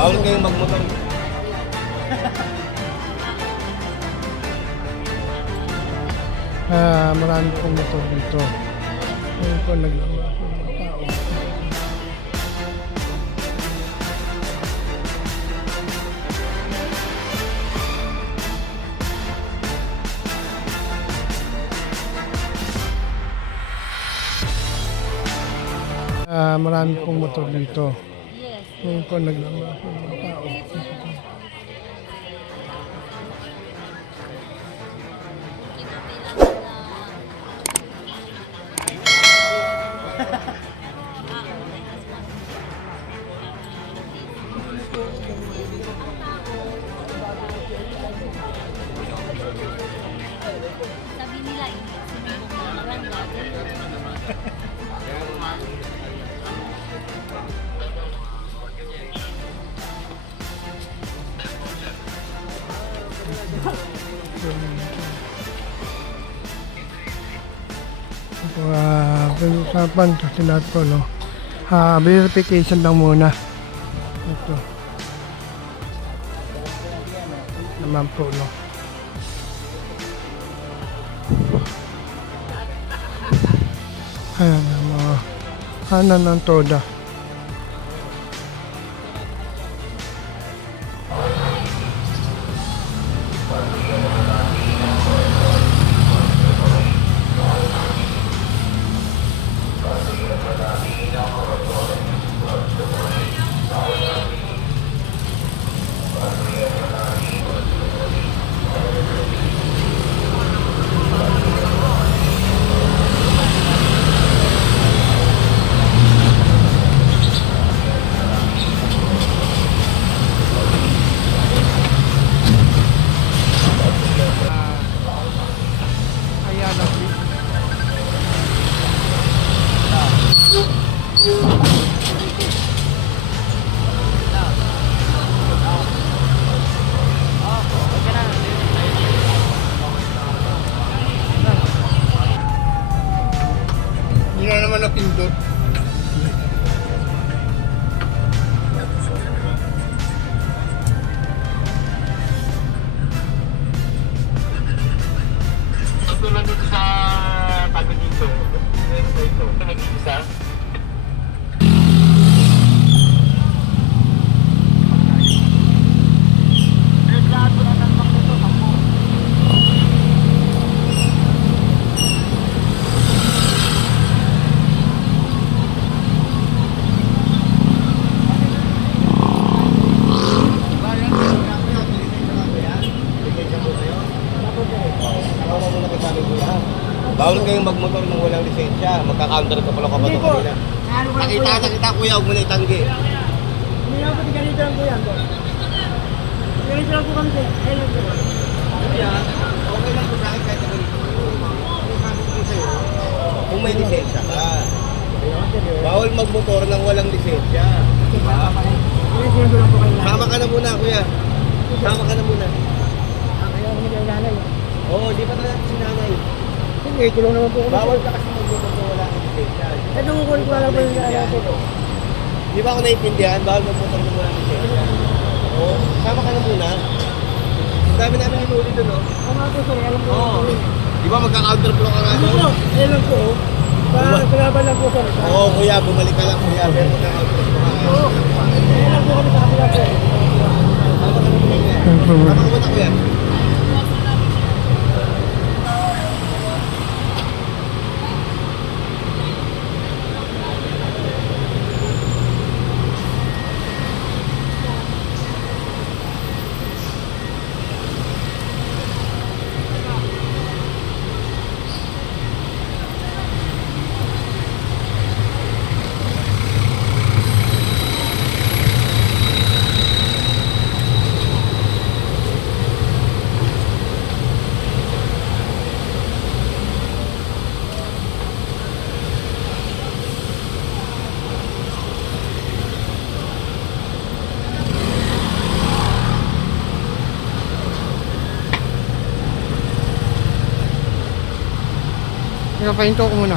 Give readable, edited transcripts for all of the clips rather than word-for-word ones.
Bawal kayong magmotor. Marami pong motor dito. Ngayon po naglabas ng mga tao. Marami pong motor dito. Ngayon po naglabas ng mga tao. Sabi nila, sinubok na barangay. Pag-usapan kasi lahat po, no? Verification lang muna. Ito. Naman po, no? Ayan, mga hanan ng toda. Hindi na naman napindot. Tulad dito sa tago dito. Ito. Nag-iisa. Bawal kayong magmotor nang walang lisensya. Magka-counter ka pala kapatid ko nila. Nakita kuya, huwag mo na itanggi. Hindi ako pati ganito lang po yan. Ganito lang po kami sa'yo. Ayun lang po. Kuya, okay lang po sa akin kahit ako dito. Kung may lisensya ka. Bawal magmotor nang walang lisensya. Diba? Sinundo lang po kayo na. Sama ka na muna kuya. Sama ka na muna. Kaya ako mag-ilanay. Oo, di pa talaga si nanay. Sige, tulong naman po kami. Bawal ka kasi magmotor nang wala kang lisensya. Ito ko kulit ko lang po yung natin. Di ba ako naiintindihan? Bawal magmotor nang walang lisensya. Oo, sama ka na muna. Ang dami namin hinuli doon, no? Tama po sir, alam po. Oo. Di ba magka-counter flow ka nga Ano doon? po? Ayun lang po. Palaban lang po sir. Oo, kuya, bumalik ka lang, kuya. Pero magka-counter flow ka nga. Oo. Ayun lang po kami sa kapila sir. Sama ka na muna, kuya. Sama ka muna, kuya. Papahinto ko muna.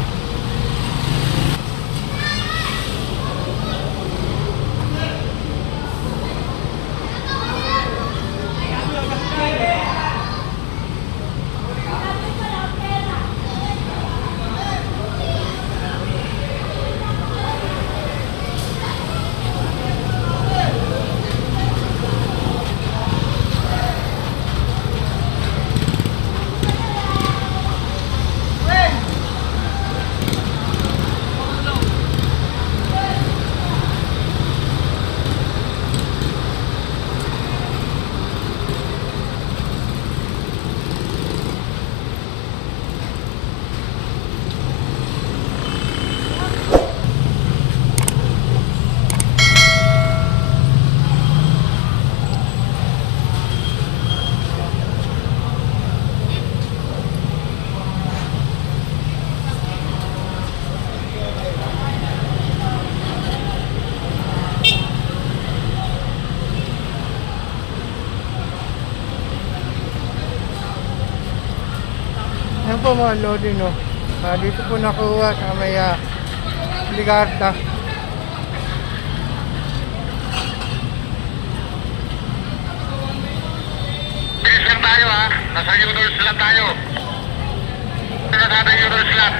po mga lodi, no. Dito po nakuha sa may Ligarda. Bilis lang tayo ha. Nasa Universe lang tayo. Nasa natin Universe lang.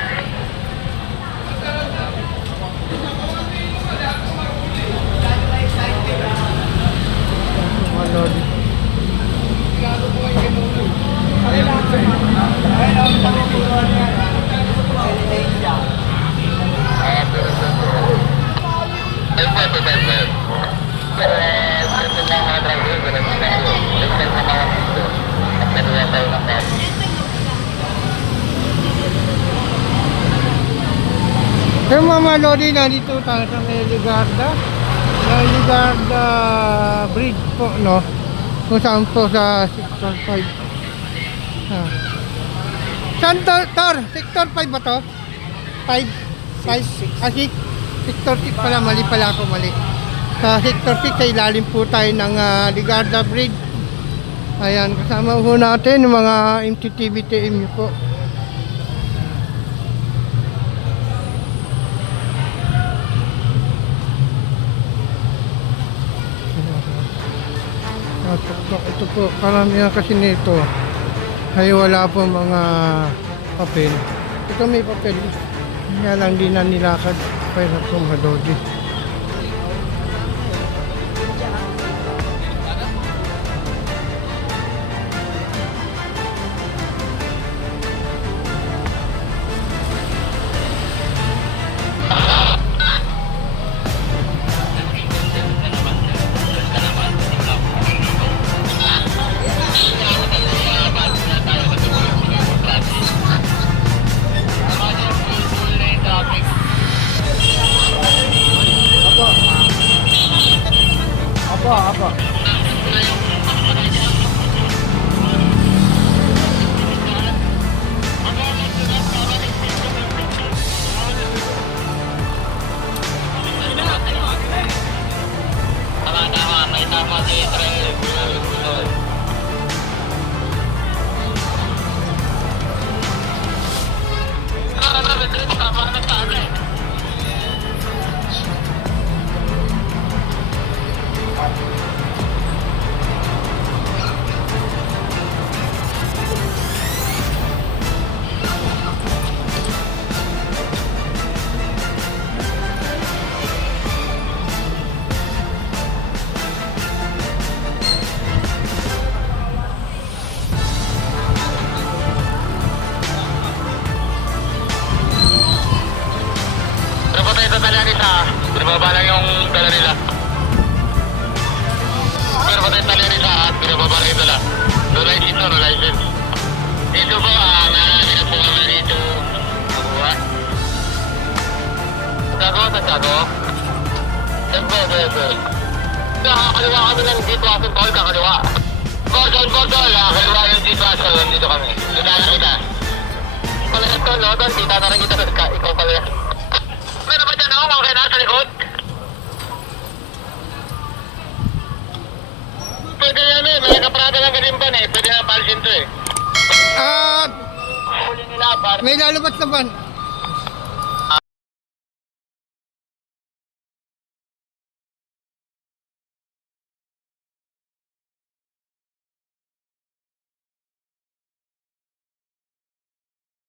Mga lodi. Ayun po, ito. Pero, ito na mga driver. Ganun din tayo. Ito na mga dito. At naluwa tayo ng tayo. Yung mga lodi, nandito tayo sa may Ligarda. May Ligarda Bridge po, no? Kung saan po sa Sector 5. Saan to, Tor? Sector 5 ba to? 5? 5? 6? Sector 6 pala, mali pala ako, mali. Sa Sector 6, sa ilalim po tayo ng Ligarda Bridge. Ayan, kasama po natin yung mga MTTV team po. Ito po, karamihan kasi nito ay wala po mga papel. Ito may papel, kaya lang di na nilakad para po madodi. Apa? Tama, may tama si Israel. Tama na sana eh. Pero pa tayo sa talyan isa, binababa lang yung dala nila. Pero pa tayo talyan isa at binababa lang yung dala. No license to, no license. Dito po, nananin na po kami dito. Nakuha. Tago. Yan po. Kakaliwa kami ng G-Class Call, kakaliwa. Bordol, kakaliwa yung G-Class Call, dito kami. Kita na kita. Pala ito, no? Kita na rin kita. Ikaw pala. Meron ba dyan ako? Okay na sa likod? Pwede yan eh. May kaparada ng galimpan eh. Pwede na palsin to eh. Huli nila para. May lalabas naman.